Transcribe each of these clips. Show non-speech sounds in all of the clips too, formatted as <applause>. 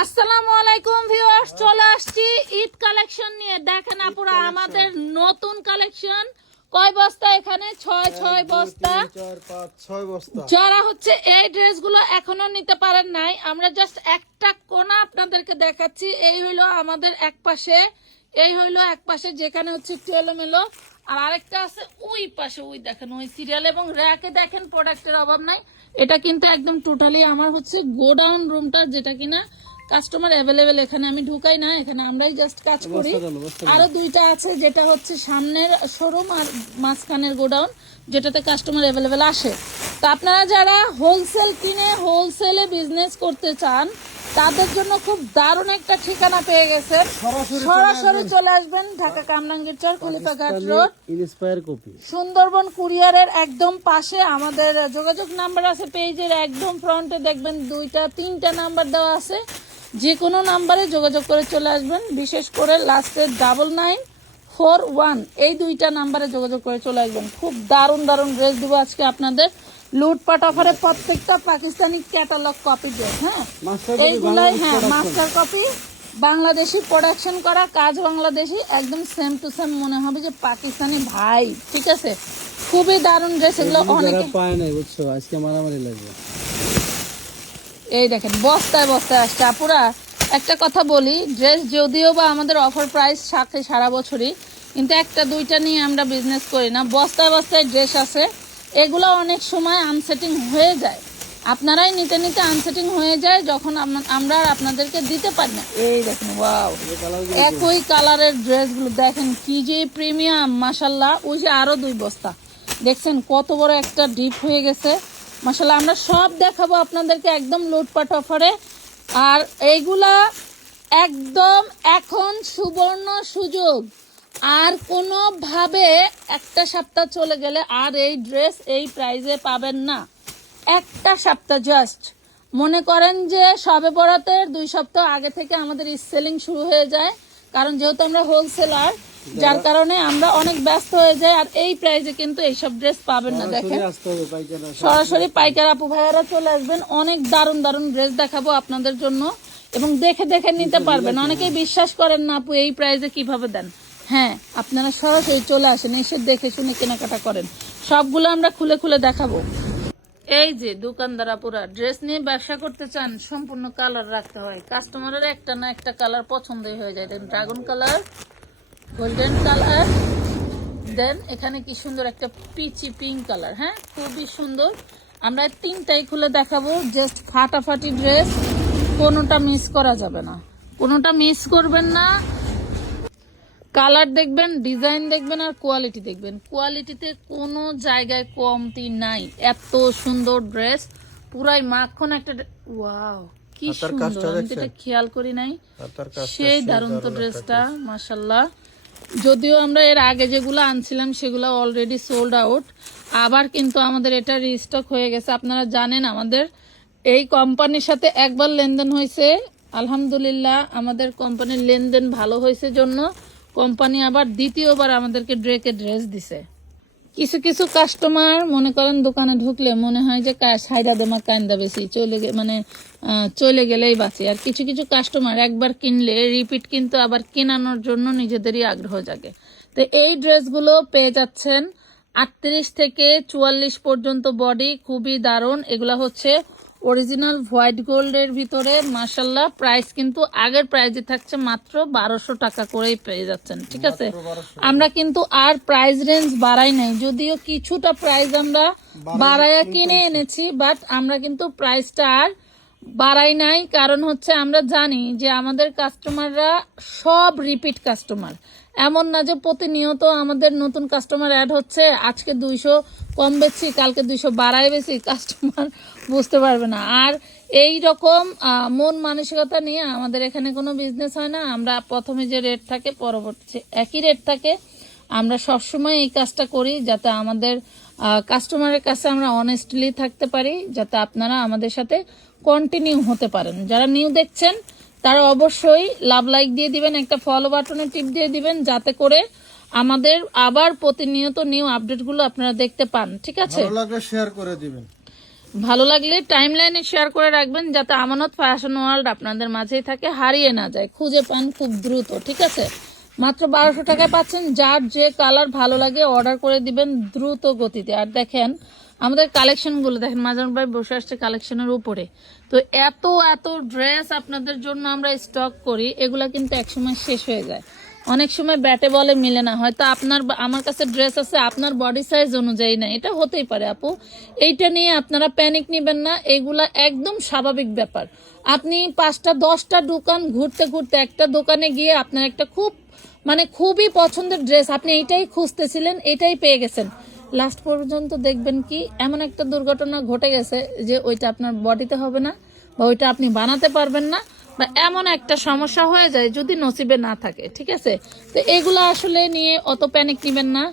আসসালামু আলাইকুম ভিউয়ার্স চলে আসছি ঈদ কালেকশন নিয়ে। দেখেন আপুরা আমাদের নতুন কালেকশন। কয় বস্তা এখানে? ছয় ছয় বস্তা। ছয় বস্তা। যারা হচ্ছে এই ড্রেসগুলো এখনও নিতে পারেন নাই আমরা জাস্ট একটা কোনা আপনাদেরকে দেখাচ্ছি। এই হইল আমাদের এক পাশে এই হইল এক পাশে যেখানে হচ্ছে একটু এলোমেলো। আর আরেকটা আছে ওই পাশে ওই দেখেন ওই সিরিয়াল এবং র্যাকে দেখেন প্রোডাক্টের অভাব নাই। এটা কিন্তু একদম টোটালি আমার হচ্ছে গোডাউন রুমটা যেটা কিনা কাস্টমার অ্যাভেলেবেল এখানে আমি ঢুকাই না এখানে আমরাই জাস্ট কাজ করি। আরও দুইটা আছে যেটা হচ্ছে সামনের শোরুম আর মাঝখানের গোডাউন যেটাতে কাস্টমার অ্যাভেলেবেল আসে। তো আপনারা যারা হোলসেল কিনে হোলসেলে বিজনেস করতে চান তাদের জন্য খুব দারুণ একটা ঠিকানা পেয়ে গেছেন। সরাসরি সরাসরি চলে আসবেন Dhaka Kamrangir Char Khalifaghat road. Inspire copy Sundarban কুরিয়ারের একদম পাশে আমাদের যোগাযোগ নাম্বার আছে পেজের একদম ফ্রন্টে দেখবেন দুইটা তিনটা নাম্বার দেওয়া আছে। যে কোনো নাম্বারে যোগাযোগ করে চলে আসবেন বিশেষ করে লাস্টের ডাবল নাইন ফোর ওয়ান এই দুইটা নাম্বারে যোগাযোগ করে চলে আসবেন। খুব দারুণ দারুণ ড্রেস দেবো আজকে আপনাদের। লুটপাট অফারে প্রত্যেকটা পাকিস্তানি ক্যাটালগ কপি ড্রেস হ্যাঁ? এইগুলাই হ্যাঁ মাস্টার কপি বাংলাদেশি প্রোডাকশন করা কাজ বাংলাদেশি একদম সেম টু সেম মনে হবে যে পাকিস্তানি ভাই ঠিক আছে? খুবই দারুণ ড্রেস এগুলো অনেকে পায় নাই বুঝছ? আজকে মারামারি লাগবে। এই দেখেন, বস্তায় বস্তায় আসছে। আপুরা, একটা কথা বলি ড্রেস যদিও বা আমাদের অফার প্রাইস থাকে সারা বছরই, কিন্তু একটা দুইটা নিয়ে আমরা বিজনেস করি না। বস্তায় বস্তায় ড্রেস আছে, এগুলো অনেক সময় আনসেটিং হয়ে যায়। আপনারাই নিতে নিতে আনসেটিং হয়ে যায় যখন আম- আমরা আপনাদেরকে দিতে পারি না। এই দেখেন ওয়াও একই কালারের ড্রেসগুলো দেখেন কি যে প্রিমিয়াম মাসাল্লাহ ওই যে আরও দুই বস্তা। দেখছেন, কত বড় একটা ডিপ হয়ে গেছে। মাসাল্লাহ আমরা সব দেখাবো আপনাদেরকে একদম লুটপাট অফারে। আর এইগুলা একদম এখন সুবর্ণ সুযোগ। আর কোনোভাবে একটা সপ্তাহ চলে গেলে আর এই ড্রেস এই প্রাইজে পাবেন না। একটা সপ্তাহ জাস্ট মনে করেন যে সবে বরাতের দুই সপ্তাহ আগে থেকে আমাদের সেলিং শুরু হয়ে যায়। কারণ যেহেতু আমরা হোলসেলার যার কারণে আমরা অনেক ব্যস্ত হয়ে যাই আর এই প্রাইজে কিন্তু এইসব ড্রেস পাবেন না দেখেন। হবে পাইকাররা সরাসরি পাইকার আপু ভাইয়ারা চলে আসবেন অনেক দারুণ দারুণ ড্রেস দেখাবো আপনাদের জন্য এবং দেখে দেখে নিতে পারবেন। অনেকেই বিশ্বাস করেন না আপু এই প্রাইজে কীভাবে দেন। হ্যাঁ আপনারা সরাসরি চলে আসেন এসে দেখে শুনে কেনাকাটা করেন। সবগুলো আমরা খুলে খুলে দেখাবো। এই যে দোকানদার আপুরা ড্রেস নিয়ে ব্যবসা করতে চান সম্পূর্ণ কালার রাখতে হয়। কাস্টমারের একটা না একটা কালার পছন্দই হয়ে যায়। Dragon colour golden colour then এখানে কি সুন্দর একটা পিচি পিঙ্ক কালার হ্যাঁ? খুবই সুন্দর। আমরা তিনটাই খুলে দেখাবো। জাস্ট ফাটাফাটি ড্রেস কোনোটা মিস করা যাবে না। কোনোটা মিস করবেন না। কালার দেখবেন ডিজাইন দেখবেন আর কোয়ালিটি দেখবেন। কোয়ালিটিতে কোনো জায়গায় কমতি নাই। এত সুন্দর ড্রেস পুরাই মাখন একটা ওয়াও কি সুন্দর। আমি এটা খেয়াল করি নাই। সেই দারুণ তো ড্রেসটা মাসাল্লাহ যদিও আমরা এর আগে যেগুলো আনছিলাম, সেগুলো অলরেডি সোল্ড আউট আবার কিন্তু আমাদের এটা রিস্টক হয়ে গেছে। আপনারা জানেন আমাদের এই কোম্পানির সাথে একবার লেনদেন হয়েছে। আলহামদুলিল্লাহ, আমাদের কোম্পানির লেনদেন ভালো হয়েছে জন্য। কোম্পানি আবার দ্বিতীয়বার আমাদেরকে ড্রেকে ড্রেস দিছে। কিছু কিছু কাস্টমার মনে করেন দোকানে ঢুকলে মনে হয় যে সাইডা দেমা কান্দা বেশি, চলে গে- মানে চলে গেলেই বাঁচে। আর কিছু কিছু কাস্টমার একবার কিনলে রিপিট কিন্তু আবার কেনানোর জন্য নিজেদেরই আগ্রহ জাগে। তো এই ড্রেসগুলো পেয়ে যাচ্ছেন আটত্রিশ থেকে চুয়াল্লিশ পর্যন্ত বডি খুবই দারুণ। এগুলা হচ্ছে অরিজিনাল হোয়াইট গোল্ডের ভিতরে মাসাল্লাহ প্রাইস কিন্তু আগের প্রাইজে থাকছে মাত্র বারোশো টাকা করেই পেয়ে যাচ্ছেন ঠিক আছে? আমরা কিন্তু আর প্রাইস রেঞ্জ বাড়াই নাই যদিও কিছুটা প্রাইস আমরা বাড়াইয়া কিনে এনেছি বাট আমরা কিন্তু প্রাইসটা আর বাড়াই নাই, কারণ হচ্ছে আমরা জানি যে আমাদের কাস্টমাররা সব রিপিট কাস্টমার এমন না যে প্রতিনিয়ত আমাদের নতুন কাস্টমার অ্যাড হচ্ছে, আজকে দুইশো কম বেচছি, কালকে দুইশো বাড়াই বেশি কাস্টমার বুঝতে পারবে না। আর এই রকম মন মানসিকতা নিয়ে আমাদের এখানে কোনো বিজনেস হয় না। আমরা প্রথমে যে রেট থাকে, পরবর্তী একই রেট থাকে, আমরা সবসময় এই কাজটা করি যাতে আমাদের কাস্টমারের কাছে আমরা অনেস্টলি থাকতে পারি যাতে আপনারা আমাদের সাথে কন্টিনিউ হতে পারেন। যারা নিউ দেখছেন তারা অবশ্যই লাভ লাইক দিয়ে দিবেন একটা ফলো বাটনে টিপ দিয়ে দিবেন যাতে করে আমাদের আবার প্রতিনিয়ত নিউ আপডেটগুলো আপনারা দেখতে পান। ঠিক আছে? ভালো লাগলে শেয়ার করে দিবেন। ভালো লাগলে টাইম লাইনে শেয়ার করে রাখবেন যাতে আমানত ফ্যাশন ওয়ার্ল্ড আপনাদের মাঝেই থাকে হারিয়ে না যায়। খুঁজে পান খুব দ্রুত ঠিক আছে? মাত্র বারোশো টাকায় পাচ্ছেন। যার যে কালার ভালো লাগে অর্ডার করে দিবেন দ্রুত গতিতে। আর দেখেন, আমাদের কালেকশনগুলো দেখেন মাজার ভাই বসে আসছে কালেকশনের উপরে। তো এত এত ড্রেস আপনাদের জন্য আমরা স্টক করি, এগুলা কিন্তু একসময় শেষ হয়ে যায়। অনেক সময় ব্যাটে বলে মিলে না, হয়তো আপনার আমার কাছে ড্রেস আছে, আপনার বডি সাইজ অনুযায়ী না এটা হতেই পারে আপু। এইটা নিয়ে আপনারা প্যানিক নেবেন না, এগুলা একদম স্বাভাবিক ব্যাপার। আপনি পাঁচটা, দশটা দোকান ঘুরতে ঘুরতে একটা দোকানে গিয়ে আপনার একটা খুব মানে খুবই পছন্দের ড্রেস আপনি এইটাই খুঁজতেছিলেন, এটাই পেয়ে গেছেন। লাস্ট পর্যন্ত দেখবেন কি, এমন একটা দুর্ঘটনা ঘটে গেছে যে ওইটা আপনার বডিতে হবে না বা ওইটা আপনি বানাতে পারবেন না বা এমন একটা সমস্যা হয়ে যায় যদি নসিবে না থাকে, ঠিক আছে? তো এগুলো আসলে নিয়ে অত প্যানিক নেবেন না।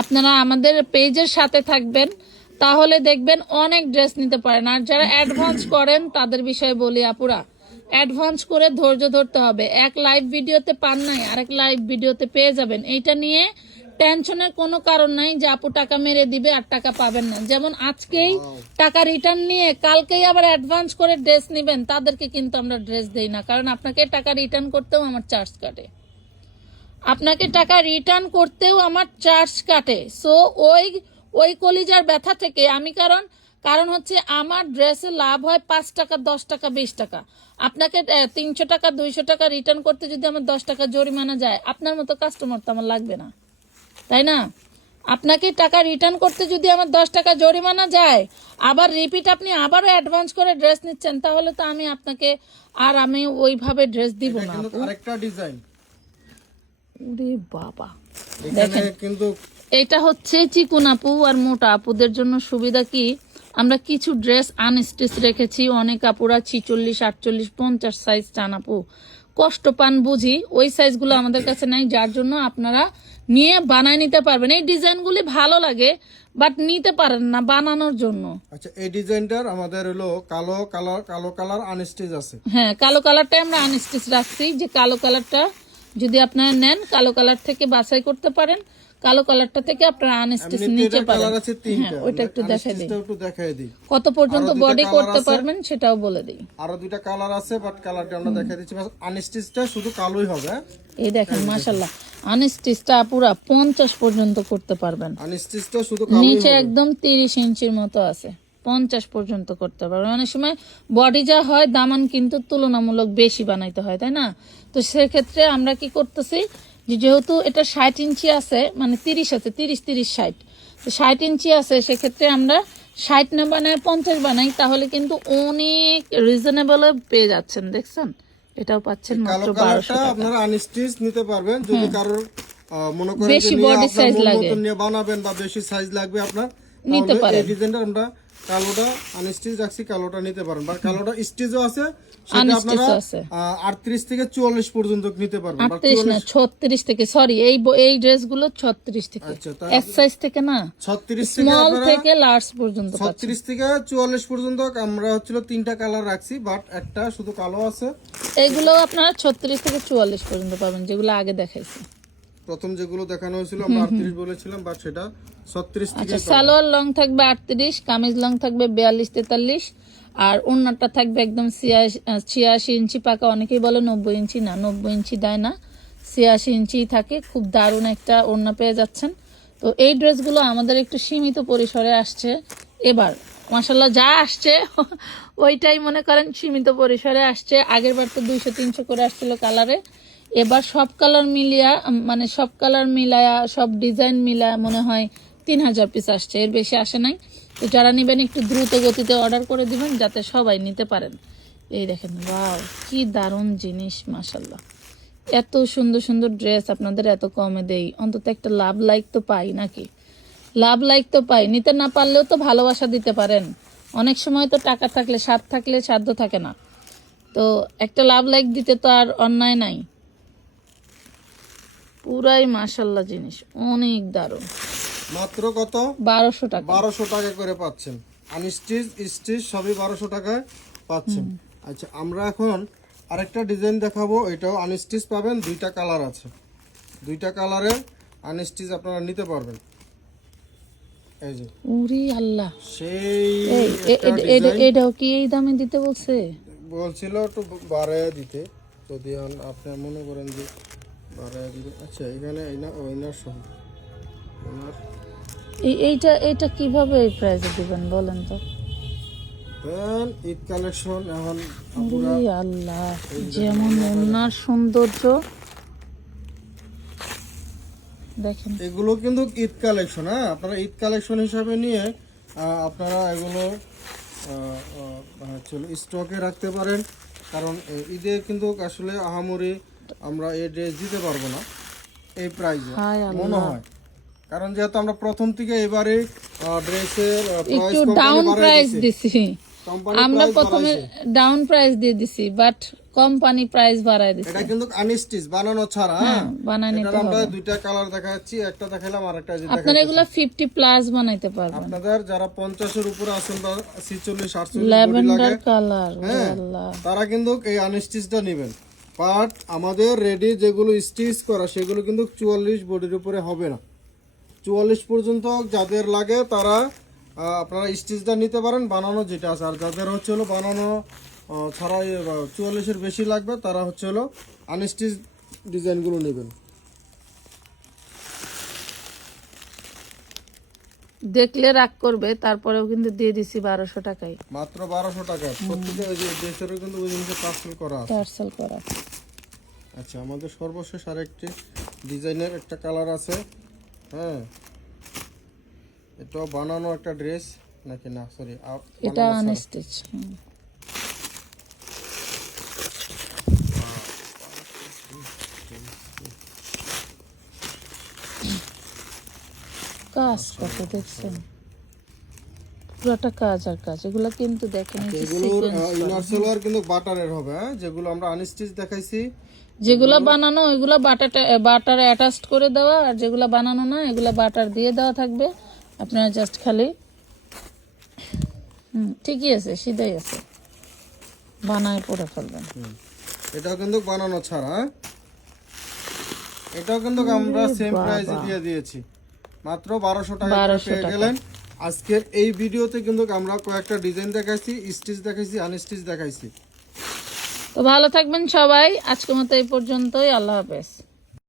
আপনারা আমাদের পেজের সাথে থাকবেন, তাহলে দেখবেন অনেক ড্রেস নিতে পারেন। আর যারা অ্যাডভান্স করেন, তাদের বিষয়ে বলি আপুরা অ্যাডভান্স করে ধৈর্য ধরতে হবে। এক লাইভ ভিডিওতে পান নাই আরেক লাইভ ভিডিওতে পেয়ে যাবেন। এইটা নিয়ে টেনশনের কোনো কারণ নাই যে আপু টাকা মেরে দিবে আর টাকা পাবেন না। যেমন আজকেই টাকা রিটার্ন নিয়ে কালকেই আবার অ্যাডভান্স করে ড্রেস নেবেন তাদেরকে কিন্তু আমরা ড্রেস দেই না। কারণ আপনাকে টাকা রিটার্ন করতেও আমার চার্জ কাটে। আপনাকে টাকা রিটার্ন করতেও আমার চার্জ কাটে। সো ওই ওই কলিজার ব্যথা থেকে আমি কারণ কারণ হচ্ছে আমার ড্রেসে লাভ হয় পাঁচ টাকা দশ টাকা বিশ টাকা। আপনাকে তিনশো টাকা দুইশো টাকা রিটার্ন করতে যদি আমার দশ টাকা জরিমানা যায় আপনার মতো কাস্টমার তো আমার লাগবে না। তাই না? আপনাকে টাকা রিটার্ন করতে যদি আমার দশ টাকা জরিমানা যায় আবার রিপিট আপনি আবারও অ্যাডভান্স করে ড্রেস নিচ্ছেন তাহলে তো আমি আপনাকে আর আমি ওইভাবে ড্রেস দিব না আরেকটা ডিজাইন ওরে বাবা। এখানে কিন্তু এটা হচ্ছে চিকুন আপু আর মোটা আপুদের জন্য সুবিধা কি? আমরা কিছু ড্রেস আনস্টিচ রেখেছি অনেক আপুরা ছিচল্লিশ আটচল্লিশ পঞ্চাশ সাইজ চান আপু। কষ্ট পান বুঝি ওই সাইজগুলো আমাদের কাছে নাই যার জন্য আপনারা নিয়ে বানায় নিতে পারবেন। এই ডিজাইনগুলি ভালো লাগে বাট নিতে পারেন না বানানোর জন্য। আচ্ছা এই ডিজাইনটার আমাদের হলো কালো কালার কালো কালার আনস্টেজ আছে। হ্যাঁ কালো কালারটা আমরা আনস্টিচ রাখছি। যে কালো কালারটা যদি আপনারা নেন কালো কালার থেকে বাছাই করতে পারেন। কালো কালারটা থেকে আপনারা আনস্টিচ কালার আছে তিনটা। হ্যাঁ ওইটা একটু দেখাই দিই। একটু দেখাই দিই। কত পর্যন্ত বডি করতে পারবেন সেটাও বলে দিই। আরও দুইটা কালার আছে বাট কালারটা আমরা দেখাই দিচ্ছি। আনস্টেজটা শুধু কালোই হবে। এই দেখেন মাশাল্লাহ আনস্টিচটা পুরা পঞ্চাশ পর্যন্ত করতে পারবেন। আনস্টেজটা শুধু কালোই নিচে একদম তিরিশ ইঞ্চির মতো আছে। পঞ্চাশ পর্যন্ত করতে পারবেন। অনেক সময় বডি যা হয় দামান কিন্তু তুলনামূলক বেশি বানাইতে হয় তাই না? তো সেক্ষেত্রে আমরা কি করতেছি যে যেহেতু এটা ষাট ইঞ্চি আছে মানে তিরিশ আছে তিরিশ তিরিশ ষাট। তো ষাট ইঞ্চি আছে সেক্ষেত্রে আমরা ষাট না বানাই পঞ্চাশ বানাই তাহলে কিন্তু অনেক রিজনেবল পেয়ে যাচ্ছেন দেখছেন? এটাও পাচ্ছেন মাত্র বারোশো আপনারা আনস্টিচ নিতে পারবেন যদি কারোর মনে করেন বেশি body আপনার লাগে। নিয়ে বানাবেন বা বেশি সাইজ লাগবে আপনার নিতে পারেন। এই ডিজাইনটা আমরা কালোটা আনস্টিচ রাখছি কালোটা নিতে পারেন। বা কালোটা স্টিচও আছে আটত্রিশ থেকে চুয়াল্লিশ পর্যন্ত নিতে পারবেন আটত্রিশ না ছত্রিশ থেকে সরি এই ছত্রিশ থেকে। আচ্ছা, এস সাইজ থেকে না? ছত্রিশ স্মল থেকে লার্জ পর্যন্ত ছত্রিশ থেকে চুয়াল্লিশ পর্যন্ত আমরা হচ্ছিল তিনটা কালার রাখছি বাট একটা শুধু কালো আছে। এগুলো আপনারা ছত্রিশ থেকে চুয়াল্লিশ পর্যন্ত পাবেন যেগুলো আগে দেখাইছি। প্রথম যেগুলো দেখানো হয়েছিল আমরা আটত্রিশ বলেছিলাম বাট সেটা ছত্রিশ আচ্ছা সালোয়ার লং থাকবে আটত্রিশ কামিজ লং থাকবে বিয়াল্লিশ তেতাল্লিশ আর ওড়নাটা থাকবে একদম ছিয়াশি ছিয়াশি ইঞ্চি পাকা। অনেকেই বলে নব্বই ইঞ্চি না, নব্বই ইঞ্চি দেয় না। ছিয়াশি ইঞ্চি থাকে, খুব দারুণ একটা ওড়না পেয়ে যাচ্ছেন। তো এই ড্রেসগুলো আমাদের একটু সীমিত পরিসরে আসছে। এবার মাসাল্লাহ যা আসছে, <laughs> ওইটাই মনে করেন সীমিত পরিসরে আসছে। আগের বার তো দুইশো, তিনশো করে আসছিল কালারে। এবার সব কালার মিলিয়া মানে সব কালার মিলায়া, সব ডিজাইন মিলায়া মনে হয় তিন হাজার পিস আসছে। এর বেশি আসে নাই। তো যারা নেবেন একটু দ্রুত গতিতে অর্ডার করে দিবেন যাতে সবাই নিতে পারেন। এই দেখেন ওয়াও কি দারুণ জিনিস মাসাল্লাহ এত সুন্দর সুন্দর ড্রেস আপনাদের এত কমে দেই। অন্তত একটা লাভ লাইক তো পাই নাকি? লাভ লাইক তো পাই। নিতে না পারলেও তো ভালোবাসা দিতে পারেন। অনেক সময় তো টাকা থাকলে, স্বাদ থাকলে সাধ্য থাকে না। তো একটা লাভ লাইক দিতে তো আর অন্যায় নাই। পুরাই মাসাল্লাহ জিনিস। অনেক দারুণ। মাত্র কত? বারোশো টাকা। বারোশো টাকা করে পাচ্ছেন। আনস্টিচ স্টিচ সবই বারোশো টাকায় পাচ্ছেন। আচ্ছা আমরা এখন আরেকটা ডিজাইন দেখাবো। এটাও আনস্টিচ পাবেন দুইটা কালার আছে। দুইটা কালারে আনস্টিচ আপনারা নিতে পারবেন। এই যে। উরি আল্লাহ। সেই এই এটাও কি এই দামে দিতে বলছে? বলছিল একটু বাড়ায় দিতে। যদি আপনি মনে করেন যে বাড়ায় দিবে। আচ্ছা এখানে এইনা ওইনার সহ ওইনার এই এইটা এটা কীভাবে এই প্রাইসে দিবেন বলেন তো? দেন ঈদ কালেকশন এখন আল্লাহ যেমন ওনার সৌন্দর্য। দেখেন। এগুলো কিন্তু ঈদ কালেকশন হ্যাঁ? আপনারা ঈদ কালেকশন হিসাবে নিয়ে আপনারা এগুলো চলো স্টকে রাখতে পারেন। কারণ ঈদে কিন্তু আসলে আহামরি আমরা এই ড্রেস দিতে পারব না এই প্রাইসে হায় মনে হয়। কারণ যেহেতু আমরা প্রথম থেকে এবারে ড্রেসের একটু ডাউন প্রাইস দিছি। আমরা প্রথমে ডাউন প্রাইস দিয়ে দিছি বাট কোম্পানি প্রাইস বাড়ায় দিছি। এটা কিন্তু আনস্টিচ বানানো ছাড়া হ্যাঁ বানায় নিতে এটার আমরা দুইটা কালার দেখাচ্ছি একটা দেখালাম আর একটা আপনারা এগুলো ফিফটি প্লাস বানাইতে পারবেন। আপনাদের যারা পঞ্চাশের উপরে আছেন বা ছিচল্লিশ আটচল্লিশ বডি ল্যাভেন্ডার কালার হ্যাঁ আল্লাহ তারা কিন্তু এই আনস্টিচটা নেবেন। বাট আমাদের রেডি যেগুলো স্টিচ করা সেগুলো কিন্তু চুয়াল্লিশ বডির উপরে হবে না। চুয়াল্লিশ পর্যন্ত যাদের লাগে তারা আপনারা স্টিচটা নিতে পারেন বানানো যেটা আছে। আর যাদের হচ্ছে হলো বানানো ছাড়াই চুয়াল্লিশের বেশি লাগবে তারা হচ্ছে হলো আনস্টিচ ডিজাইনগুলো নেবেন। দেখলে রাগ করবে তারপরেও কিন্তু দিয়ে দিছি বারোশো টাকায়। মাত্র বারোশো টাকা। দেশেরও কিন্তু ওই জিনিসে পার্সেল করা আছে। পার্সেল করা। আচ্ছা আমাদের সর্বশেষ আরেকটি ডিজাইনের একটা কালার আছে। হ্যাঁ এটাও বানানো একটা ড্রেস নাকি না? সরি এটা আনস্টিচ কাজ কত দেখছেন? পুরোটা কাজ আর কাজ। এগুলো কিন্তু দেখেন এই এগুলোর ইনার সেলোয়ার কিন্তু বাটারের হবে হ্যাঁ? যেগুলো আমরা আনস্টিচ দেখাইছি। যেগুলো বানানো ওইগুলো বাটাটা বাটার অ্যাটাচড করে দেওয়া আর যেগুলো বানানো না এগুলো বাটার দিয়ে দেওয়া থাকবে। আপনারা জাস্ট খালি হুম ঠিকই আছে সিধাই আছে। বানায় পরে ফেলবেন। এটাও কিন্তু বানানো ছাড়া হ্যাঁ? এটাও কিন্তু আমরা সেম প্রাইসে দিয়ে দিয়েছি। মাত্র বারোশো টাকা করে 1200 পেয়ে টাকা। গেলেন। আজকের এই ভিডিওতে কিন্তু আমরা কয়েকটা ডিজাইন দেখাইছি স্টিচ দেখাইছি আনস্টিচ দেখাইছি। তো ভালো থাকবেন সবাই। আজকের মতো এই পর্যন্তই। আল্লাহ হাফেজ।